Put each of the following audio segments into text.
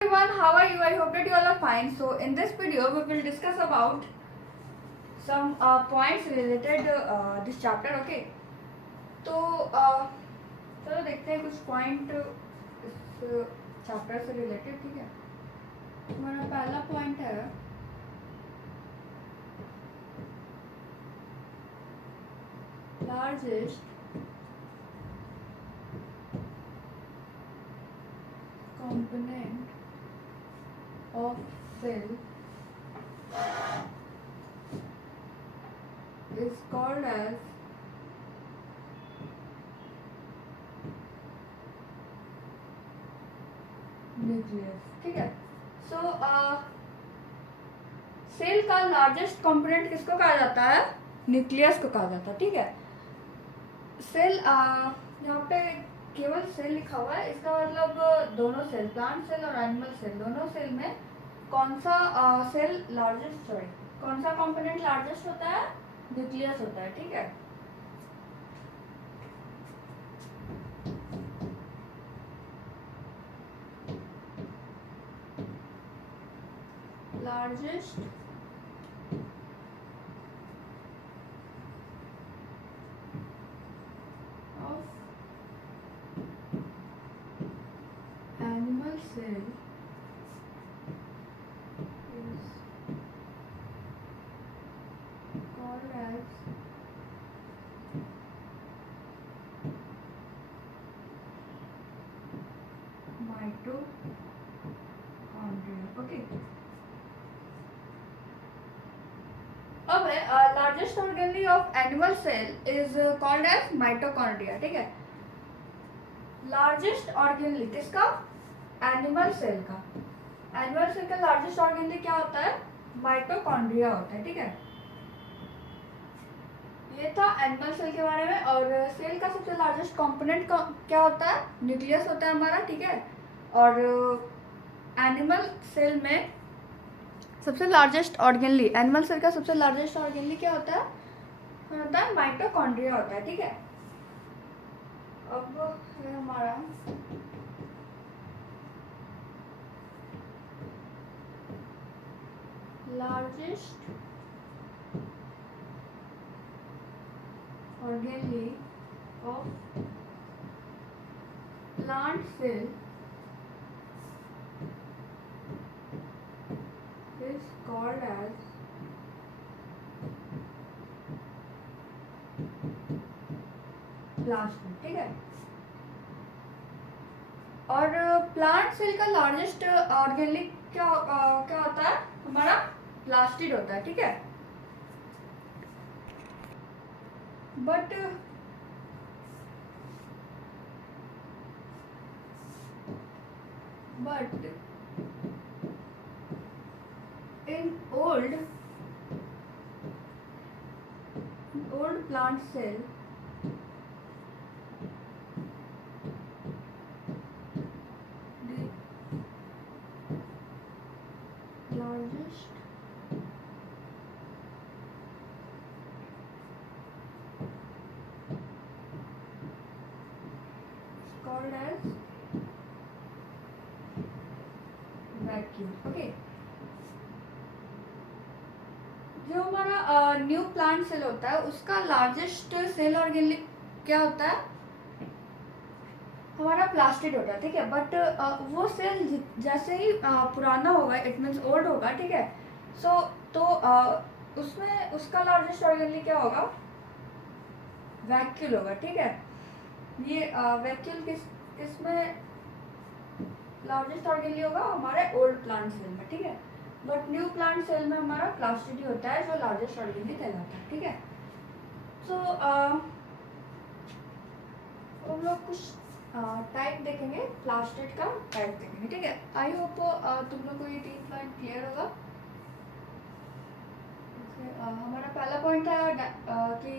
Everyone, how are you? I hope that you all are fine. So in this video we will discuss about some points related this chapter. Okay, तो चलो देखते हैं कुछ point इस chapter से related. ठीक है, हमारा पहला पॉइंट है largest component of cell is called as nucleus. ठीक है, सो सेल का लार्जेस्ट कंपोनेंट किसको कहा जाता है? न्यूक्लियस को कहा जाता है. ठीक है, सेल यहाँ पे केवल सेल लिखा हुआ है, इसका मतलब दोनों सेल, प्लांट सेल और एनिमल सेल, दोनों सेल में कौन सा सेल लार्जेस्ट, सॉरी कौन सा कंपोनेंट लार्जेस्ट होता है? न्यूक्लियस होता है. ठीक है, largest of animal cell is called as mitochondria. Okay, अब है largest organelle of animal cell is called as mitochondria. ठीक है, लार्जेस्ट ऑर्गेनली किसका? एनिमल सेल का. एनिमल सेल का लार्जेस्ट ऑर्गेनली क्या होता है? माइटोकॉन्ड्रिया होता है. ठीक है, ये था एनिमल सेल के बारे में. और सेल का सबसे लार्जेस्ट कंपोनेंट क्या होता है? न्यूक्लियस होता है हमारा. ठीक है, और एनिमल सेल में सबसे लार्जेस्ट ऑर्गेनली, एनिमल सेल का सबसे लार्जेस्ट ऑर्गेनली क्या होता है? माइटोकॉन्ड्रिया होता है. ठीक है, अब ये हमारा largest organelle of plant cell is called as plastid. ठीक है, और प्लांट सेल का लार्जेस्ट ऑर्गेनली क्या होता है? हमारा प्लास्टिड होता है. ठीक है, but in old plant cell the largest is called as vacuole. Okay, जो हमारा न्यू प्लांट सेल होता है उसका लार्जेस्ट सेल ऑर्गेनली क्या होता है? हमारा प्लास्टिड होता है. ठीक है, बट वो सेल जैसे ही पुराना होगा, इट मीन्स ओल्ड होगा. ठीक है, सो तो उसमें उसका लार्जेस्ट ऑर्गेनली क्या होगा? वैक्यूल होगा. ठीक है, ये वैक्यूल किसमें लार्जेस्ट ऑर्गेनली होगा? हमारे ओल्ड प्लांट सेल में. ठीक है, बट न्यू प्लांट सेल में हमारा प्लास्टिड ही होता है जो लार्जेस्ट ऑर्गेनली कहलाता है. ठीक है, सो हम लोग कुछ टाइप देखेंगे, प्लास्टिड का टाइप देखेंगे. ठीक है, आई होप तुम लोग को ये 3 पॉइंट क्लियर होगा. हमारा पहला पॉइंट था कि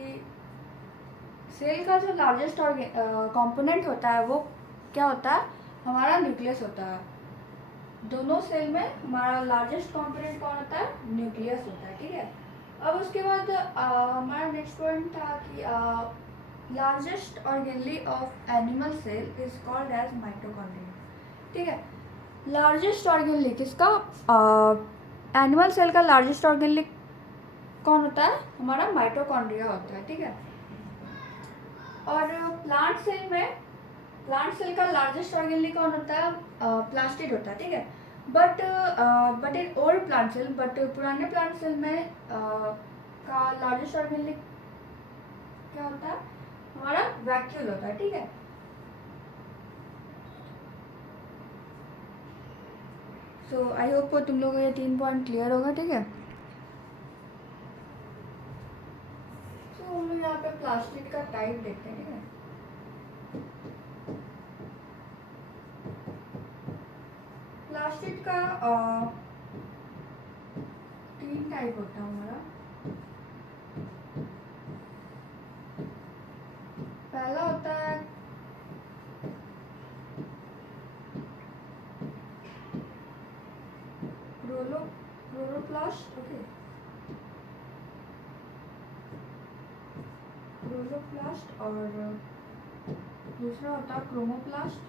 सेल का जो लार्जेस्ट कंपोनेंट होता है वो क्या होता है? हमारा न्यूक्लियस होता है. दोनों सेल में हमारा लार्जेस्ट कंपोनेंट कौन होता है? न्यूक्लियस होता है. ठीक है, अब उसके बाद हमारा नेक्स्ट पॉइंट था कि largest organelle of animal cell is called as mitochondria. ठीक है, लार्जेस्ट ऑर्गेनली किसका, एनिमल सेल का लार्जेस्ट ऑर्गेनली कौन होता है, हमारा माइटोकॉन्ड्रिया होता है, ठीक है। और प्लांट सेल का लार्जेस्ट ऑर्गेनली कौन होता है, प्लास्टिड होता है, ठीक है। But in old plant cell, but पुराने प्लांट सेल में का लार्जेस्ट ऑर्गेनली क्या होता है, हमारा वैक्यूल होता है, ठीक है। सो आई होप तुम लोगों को ये 3 पॉइंट क्लियर होगा, ठीक है। सो हम लोग यहाँ पे प्लास्टिड का टाइप देखते हैं, ठीक है। प्लास्टिड का 3 टाइप होता है हमारा। पहला होता है क्लोरोप्लास्ट, ओके, क्लोरोप्लास्ट, और दूसरा होता है क्रोमोप्लास्ट,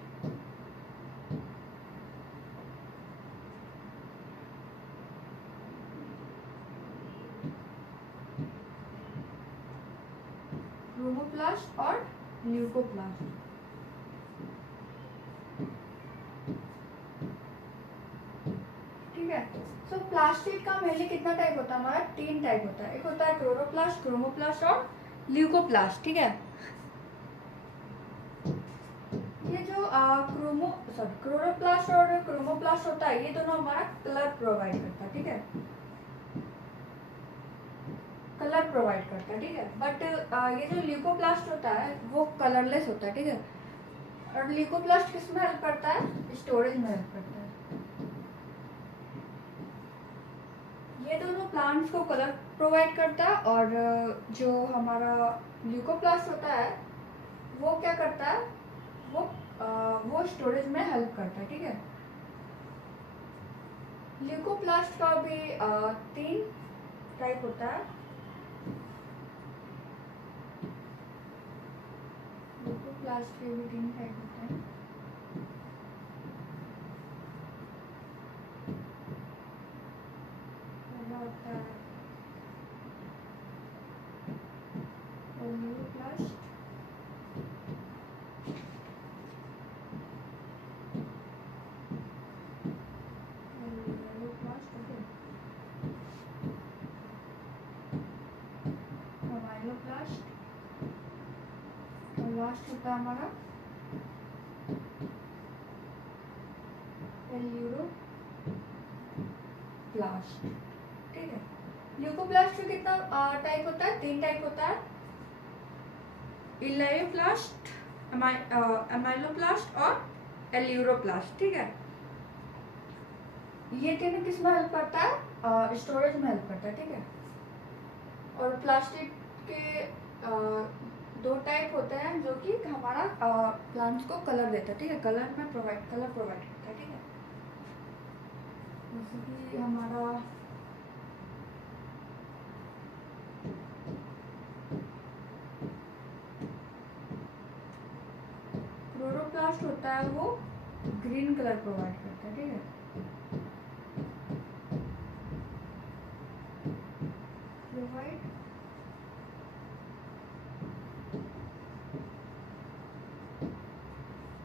और ल्यूकोप्लास्ट। ठीक है। सो प्लास्टिड का मेनली कितना टाइप होता है, हमारा 3 टाइप होता है। एक होता है क्लोरोप्लास्ट, क्रोमोप्लास्ट और ल्यूकोप्लास्ट, ठीक है। ये जो क्लोरोप्लास्ट और क्रोमोप्लास्ट होता है, ये दोनों हमारा कलर प्रोवाइड करता है, ठीक है, कलर प्रोवाइड करता है, ठीक है। बट ये जो ल्यूकोप्लास्ट होता है वो कलरलेस होता है, ठीक है। और ल्यूकोप्लास्ट किस में हेल्प करता है, स्टोरेज में हेल्प करता है। ये दोनों प्लांट्स को कलर प्रोवाइड करता है, और जो हमारा ल्यूकोप्लास्ट होता है वो क्या करता है, वो स्टोरेज में हेल्प करता है, ठीक है। ल्यूकोप्लास्ट का भी 3 टाइप होता है। ल्यूकोप्लास्ट के भी 3 टाइप होते हैं। पहला होता है ल्यूकोप्लास्ट, लास्ट होता है हमारा ल्यूरोप्लास्ट, ठीक है। ल्यूकोप्लास्ट में कितना टाइप होता है, 3 टाइप होता है, इलायोप्लास्ट, अमाइलोप्लास्ट और एल्यूरोप्लास्ट, ठीक है। ये तीनों किस में हेल्प करता है, स्टोरेज में हेल्प करता है, ठीक है। और प्लास्टिक के 2 टाइप होते हैं जो कि हमारा प्लांट्स को कलर देता है, ठीक है, कलर प्रोवाइड करता है, ठीक है। जैसे कि हमारा क्लोरोप्लास्ट होता है, वो ग्रीन कलर प्रोवाइड करता है, ठीक है। प्रोवाइड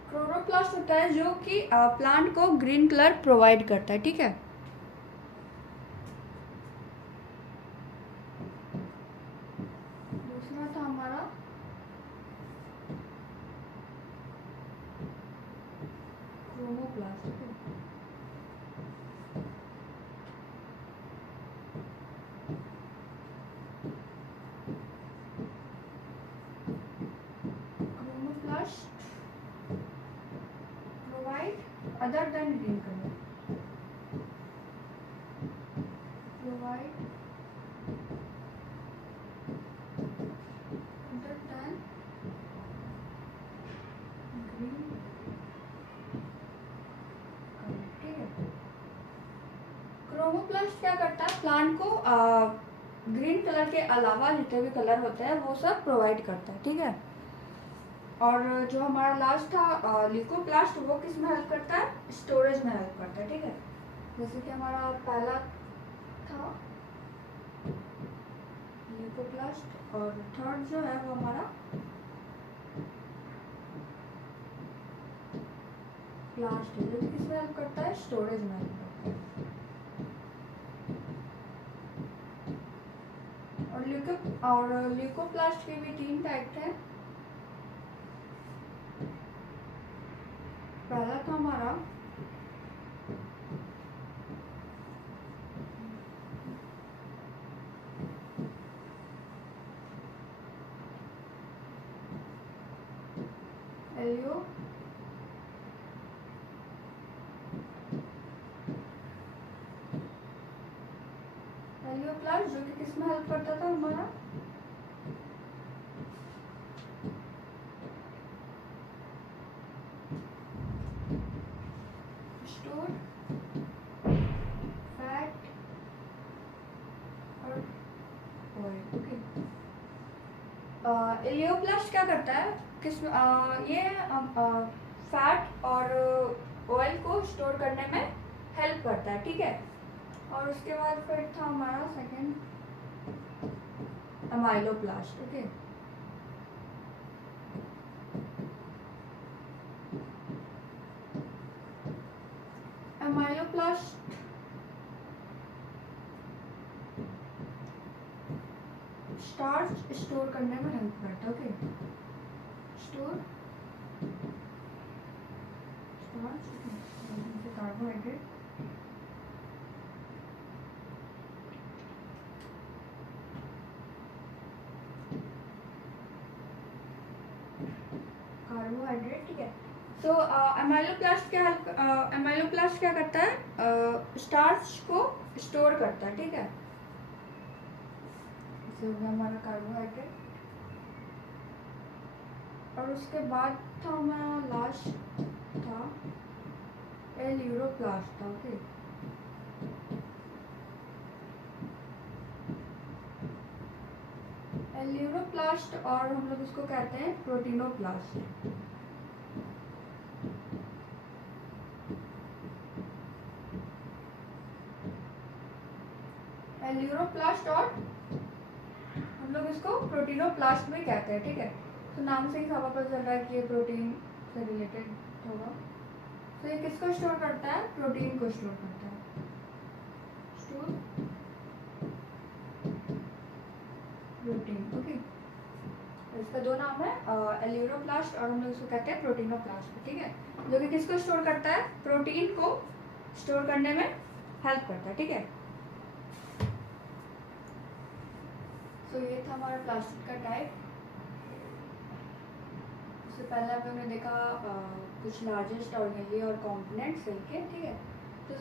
क्लोरोप्लास्ट होता है जो कि प्लांट को ग्रीन कलर प्रोवाइड करता है, ठीक है। दूसरा था हमारा chromoplast, other than green color, provide other than green color, ठीक है। क्रोमोप्लास्ट क्या करता है, प्लांट को ग्रीन कलर के अलावा जितने भी कलर होते हैं वो सब प्रोवाइड करता है, ठीक है। और जो हमारा लास्ट था ल्यूकोप्लास्ट, वो किस में हेल्प करता है? स्टोरेज में हेल्प करता है, ठीक है। जैसे कि हमारा पहला था ल्यूकोप्लास्ट और थर्ड जो है वो हमारा प्लास्ट है, जो कि किस में हेल्प करता है? स्टोरेज में हेल्प करता है। और ल्यूकोप्लास्ट के भी 3 टाइप हैं। पहला था हमारा एलियोप्लास्ट, जो कि किस में हेल्प करता था? हमारा स्टोर फैट और ऑयल, ओके। एलियोप्लास्ट क्या करता है? ये फैट और ऑयल को स्टोर करने में हेल्प करता है, ठीक है। और उसके बाद फिर था हमारा second amyloplast, okay. Amyloplast starch store करने में हेल्प करता है, ओके। स्टोर स्टार्च, कार्बोहाइड्रेट, ठीक है। तो एमाइलोप्लास्ट क्या करता है? स्टार्च को स्टोर करता है, ठीक है। इसे हो गया हमारा कार्बोहाइड्रेट। और उसके बाद था हमारा लास्ट था एल्यूरोप्लास्ट था, ओके। एल्यूरोप्लास्ट और हम लोग इसको कहते हैं प्रोटीनोप्लास्ट। एल्यूरोप्लास्ट और हम लोग इसको प्रोटीनोप्लास्ट भी कहते हैं, ठीक है। तो नाम से ही हमें पता चल रहा है कि ये प्रोटीन से रिलेटेड होगा। तो ये किसको स्टोर करता है? प्रोटीन को स्टोर करता है। Store protein, okay. इसका 2 नाम है, एल्यूरोप्लास्ट और हम लोग इसको कहते हैं प्रोटीनोप्लास्ट, ठीक है। जो कि किसको स्टोर करता है? प्रोटीन को स्टोर करने में हेल्प करता है, ठीक है। तो ये था हमारा प्लास्टिक का टाइप। उससे पहले आप लोगों ने देखा कुछ लार्जेस्ट ऑर्गेनली और कॉम्पोनेंट सेल के, ठीक है। तो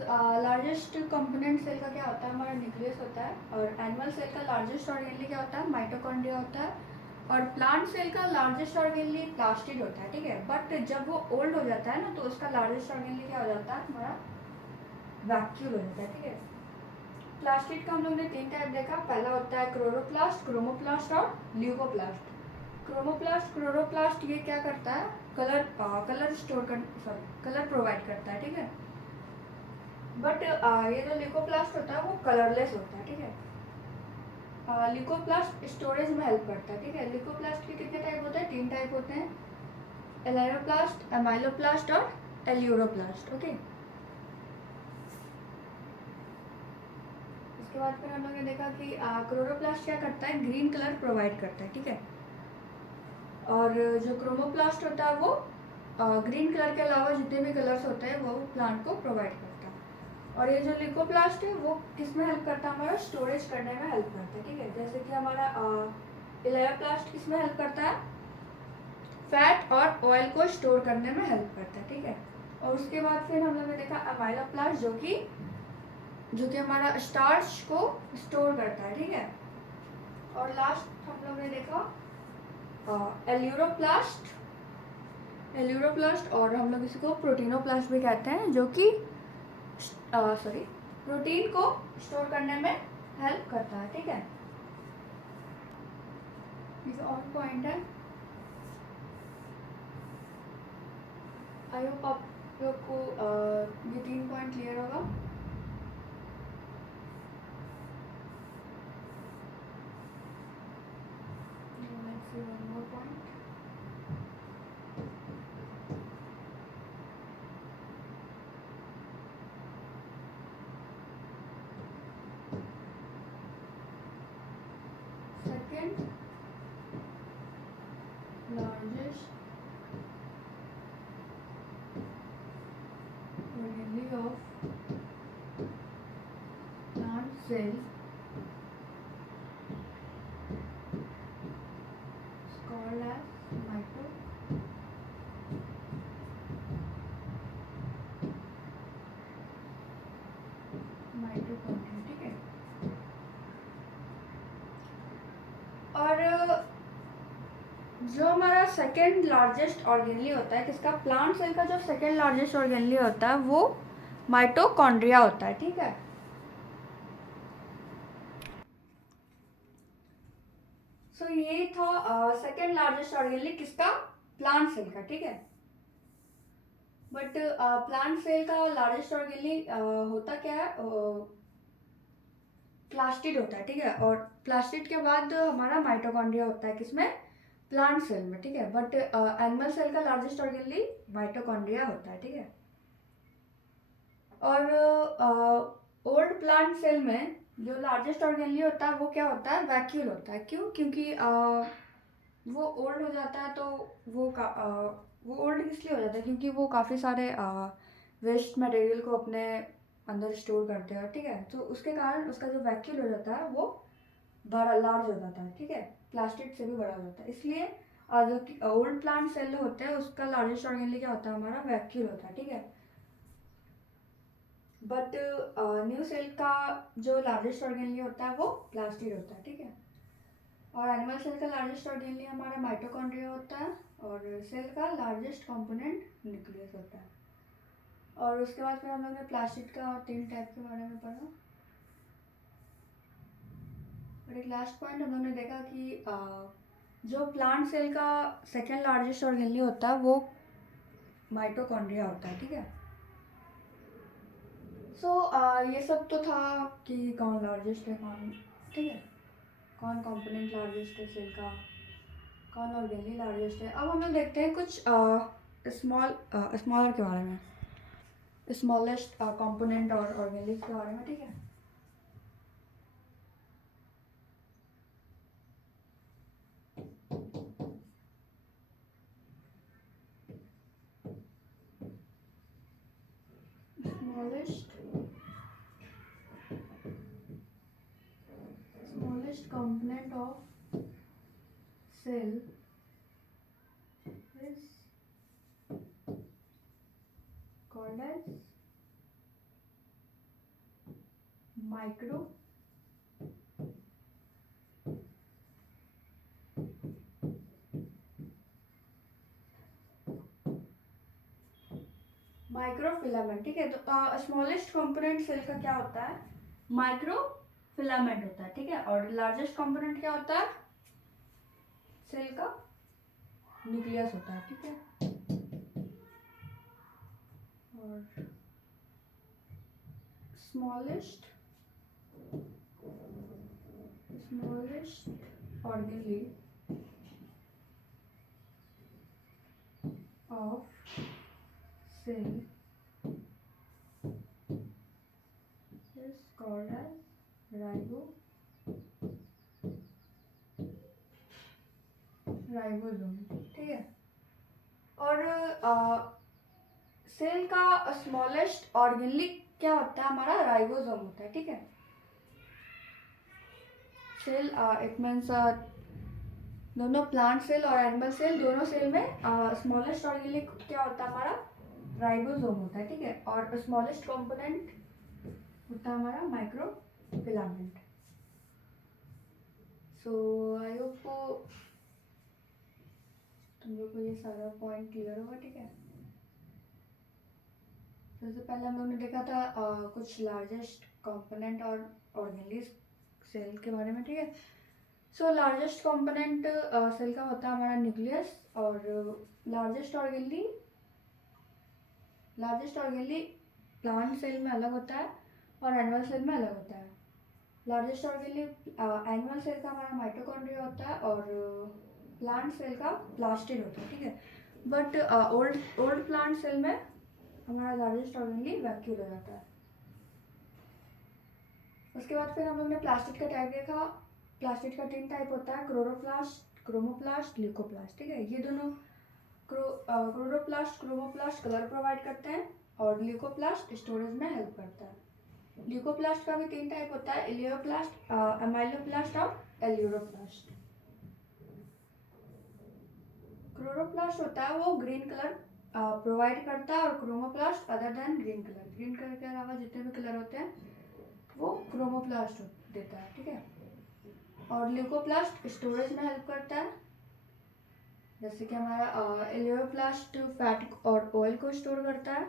लार्जेस्ट कंपोनेंट सेल का क्या होता है? हमारा न्यूक्लियस होता है। और एनिमल सेल का लार्जेस्ट ऑर्गेनली क्या होता है? माइटोकॉन्ड्रिया होता है। और प्लांट सेल का लार्जेस्ट ऑर्गेनली प्लास्टिड होता है, ठीक है। बट जब वो ओल्ड हो जाता है ना, तो उसका लार्जेस्ट ऑर्गेनली क्या हो जाता है? हमारा वैक्यूल हो जाता है, ठीक है। प्लास्टिड का हम लोग ने 3 टाइप देखा। पहला होता है क्लोरोप्लास्ट, क्रोमोप्लास्ट और ल्यूकोप्लास्ट। क्लोरोप्लास्ट ये क्या करता है? कलर प्रोवाइड करता है, ठीक है। बट ये जो ल्यूकोप्लास्ट होता है वो कलरलेस होता है, ठीक है। ल्यूकोप्लास्ट स्टोरेज में हेल्प करता है, ठीक है। ल्यूकोप्लास्ट के कितने टाइप होते हैं? 3 टाइप होते हैं, एलायोप्लास्ट, एमाइलोप्लास्ट और एल्यूरोप्लास्ट, ओके। उसके बाद फिर हम लोगों ने देखा कि क्लोरोप्लास्ट क्या करता है? ग्रीन कलर प्रोवाइड करता है, ठीक है। और जो क्रोमोप्लास्ट होता है वो ग्रीन कलर के अलावा जितने भी कलर्स होते हैं वो प्लांट को प्रोवाइड करता है। और ये जो ल्यूकोप्लास्ट है वो किस में हेल्प करता है? हमारा स्टोरेज करने में हेल्प करता है, ठीक है। जैसे कि हमारा एलायोप्लास्ट किस में हेल्प करता है? फैट और ऑयल को स्टोर करने में हेल्प करता है, ठीक है। और उसके बाद फिर हम लोगों ने देखा अमाइलोप्लास्ट, जो कि हमारा स्टार्च को स्टोर करता है, ठीक है। और लास्ट हम लोग ने देखा एल्यूरोप्लास्ट और हम लोग इसको प्रोटीनोप्लास्ट भी कहते हैं, जो कि प्रोटीन को स्टोर करने में हेल्प करता है, ठीक है। ये और पॉइंट है। आई होप आप लोग को ये 3 पॉइंट क्लियर होगा। Let's see one more point. Second largest organelle of plant cell is called as mitochondria, ठीक है। और जो हमारा सेकेंड लार्जेस्ट ऑर्गेनली होता है किसका, प्लांट सेल का जो सेकेंड लार्जेस्ट ऑर्गेनली होता है वो माइटोकॉन्ड्रिया होता है, ठीक है। सो ये था सेकेंड लार्जेस्ट ऑर्गेनली किसका, प्लांट सेल का, ठीक है। बट प्लांट सेल का लार्जेस्ट ऑर्गेनली होता क्या है, प्लास्टिड होता है, ठीक है। और प्लास्टिड के बाद हमारा माइटोकॉन्ड्रिया होता है किसमें, प्लांट सेल में, ठीक है। बट एनिमल सेल का लार्जेस्ट ऑर्गेनली माइटोकॉन्ड्रिया होता है, ठीक है। और ओल्ड प्लांट सेल में जो लार्जेस्ट ऑर्गेनली होता है वो क्या होता है, वैक्यूल होता है। क्यों, क्योंकि वो ओल्ड हो जाता है तो वो ओल्ड इसलिए हो जाता है क्योंकि वो काफ़ी सारे वेस्ट मटेरियल को अपने अंदर स्टोर करते हैं, ठीक है। तो उसके कारण उसका जो वैक्यूल हो जाता है वो बड़ा लार्ज हो जाता है, ठीक है। प्लास्टिक से भी बड़ा हो जाता है, इसलिए जो ओल्ड प्लांट सेल होते हैं उसका लार्जेस्ट ऑर्गेनली क्या होता है, हमारा वैक्यूल होता है, ठीक है। बट न्यू सेल का जो लार्जेस्ट ऑर्गेनली होता है वो प्लास्टिड होता है, ठीक है। और एनिमल सेल का लार्जेस्ट ऑर्गेनली हमारा माइटोकॉन्ड्रिया होता है, और सेल का लार्जेस्ट कंपोनेंट न्यूक्लियस होता है। और उसके बाद फिर हम लोग ने प्लास्टिड का 3 टाइप के बारे में पढ़ा। और एक लास्ट पॉइंट हम लोग ने देखा कि जो प्लांट सेल का सेकेंड लार्जेस्ट ऑर्गेनली होता है वो माइटोकॉन्ड्रिया होता है, ठीक है। सो ये सब तो था कि कौन लार्जेस्ट है कौन, ठीक है, कौन कंपोनेंट लार्जेस्ट है सेल का, कौन ऑर्गेनली लार्जेस्ट है। अब हम लोग देखते हैं कुछ स्मॉलर के बारे में, स्मॉलेस्ट कंपोनेंट और ऑर्गेनली के बारे में, ठीक है। smallest component of cell is called as micro microfilament, ठीक है। तो स्मॉलेस्ट कंपोनेंट सेल का क्या होता है, माइक्रोफिलामेंट होता है, ठीक है। और लार्जेस्ट कंपोनेंट क्या होता है सेल का, न्यूक्लियस होता है, ठीक है। और smallest organelle of cell is called as ribosome, ठीक है। और सेल का स्मॉलेस्ट ऑर्गेनली क्या होता है, हमारा राइबोसोम होता है, ठीक है। सेल इट मीन्स दोनों प्लांट सेल और एनिमल सेल, दोनों सेल में स्मॉलेस्ट ऑर्गेनली क्या होता है, हमारा राइबोसोम होता है, ठीक है। और स्मॉलेस्ट कंपोनेंट होता है हमारा माइक्रोफिलामेंट। सो आई होप तुम लोग को ये सारा पॉइंट क्लियर होगा, ठीक है। सबसे पहले हम लोग ने देखा था कुछ लार्जेस्ट कंपोनेंट और ऑर्गेनलीज सेल के बारे में, ठीक है। सो लार्जेस्ट कंपोनेंट सेल का होता है हमारा न्यूक्लियस, और largest organelle largest organelle plant cell में अलग होता है और एनिमल सेल में अलग होता है। लार्जेस्ट ऑर्गेनली एनिमल सेल का हमारा माइटोकॉन्ड्रिया होता है और प्लांट सेल का प्लास्टिड होता है, ठीक है। बट ओल्ड प्लांट सेल में हमारा लार्जेस्ट ऑर्गेनली वैक्यूल हो जाता है। उसके बाद फिर हम लोग ने प्लास्टिड का टाइप देखा। प्लास्टिड का 3 टाइप होता है, क्लोरोप्लास्ट, क्रोमोप्लास्ट, ल्यूकोप्लास्ट, ठीक है। ये दोनों क्लोरोप्लास्ट, क्रोमोप्लास्ट कलर प्रोवाइड करते हैं और ल्यूकोप्लास्ट स्टोरेज में हेल्प करता है। ल्यूकोप्लास्ट का भी 3 टाइप होता है, इलियोप्लास्ट, अमाइलोप्लास्ट और एल्यूरोप्लास्ट। क्लोरोप्लास्ट होता है वो ग्रीन कलर प्रोवाइड करता है और chromoplast other than green colour, green colour के अलावा जितने भी कलर होते हैं वो क्रोमोप्लास्ट देता है, ठीक है। और ल्यूकोप्लास्ट स्टोरेज में हेल्प करता है, जैसे कि हमारा एलियोप्लास्ट फैट और ऑयल को स्टोर करता है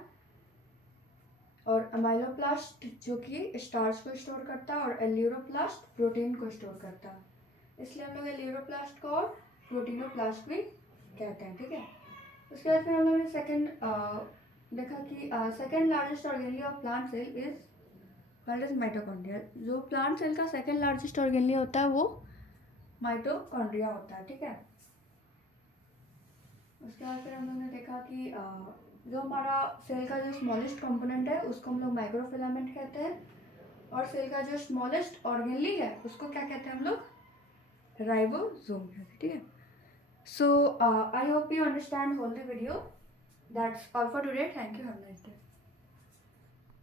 और अमाइलोप्लास्ट जो कि स्टार्च को स्टोर करता है और एल्यूरोप्लास्ट प्रोटीन को स्टोर करता है। इसलिए हम लोग एल्यूरोप्लास्ट को और प्रोटीनोप्लास्ट भी कहते हैं, ठीक है। उसके बाद फिर हम लोग ने सेकेंड देखा कि second largest organelle of plant cell is called as mitochondria. जो प्लांट सेल का सेकेंड लार्जेस्ट ऑर्गेनली होता है वो माइटोकॉन्ड्रिया होता है, ठीक है। उसके बाद फिर हम लोग ने देखा कि जो हमारा सेल का जो स्मॉलेस्ट कंपोनेंट है उसको हम लोग माइक्रोफिलामेंट कहते हैं और सेल का जो स्मॉलेस्ट ऑर्गेनली है उसको क्या कहते हैं हम लोग, राइबोसोम कहते हैं, ठीक है। So I hope you understand whole the video. That's all for today. Thank you. Have a nice day.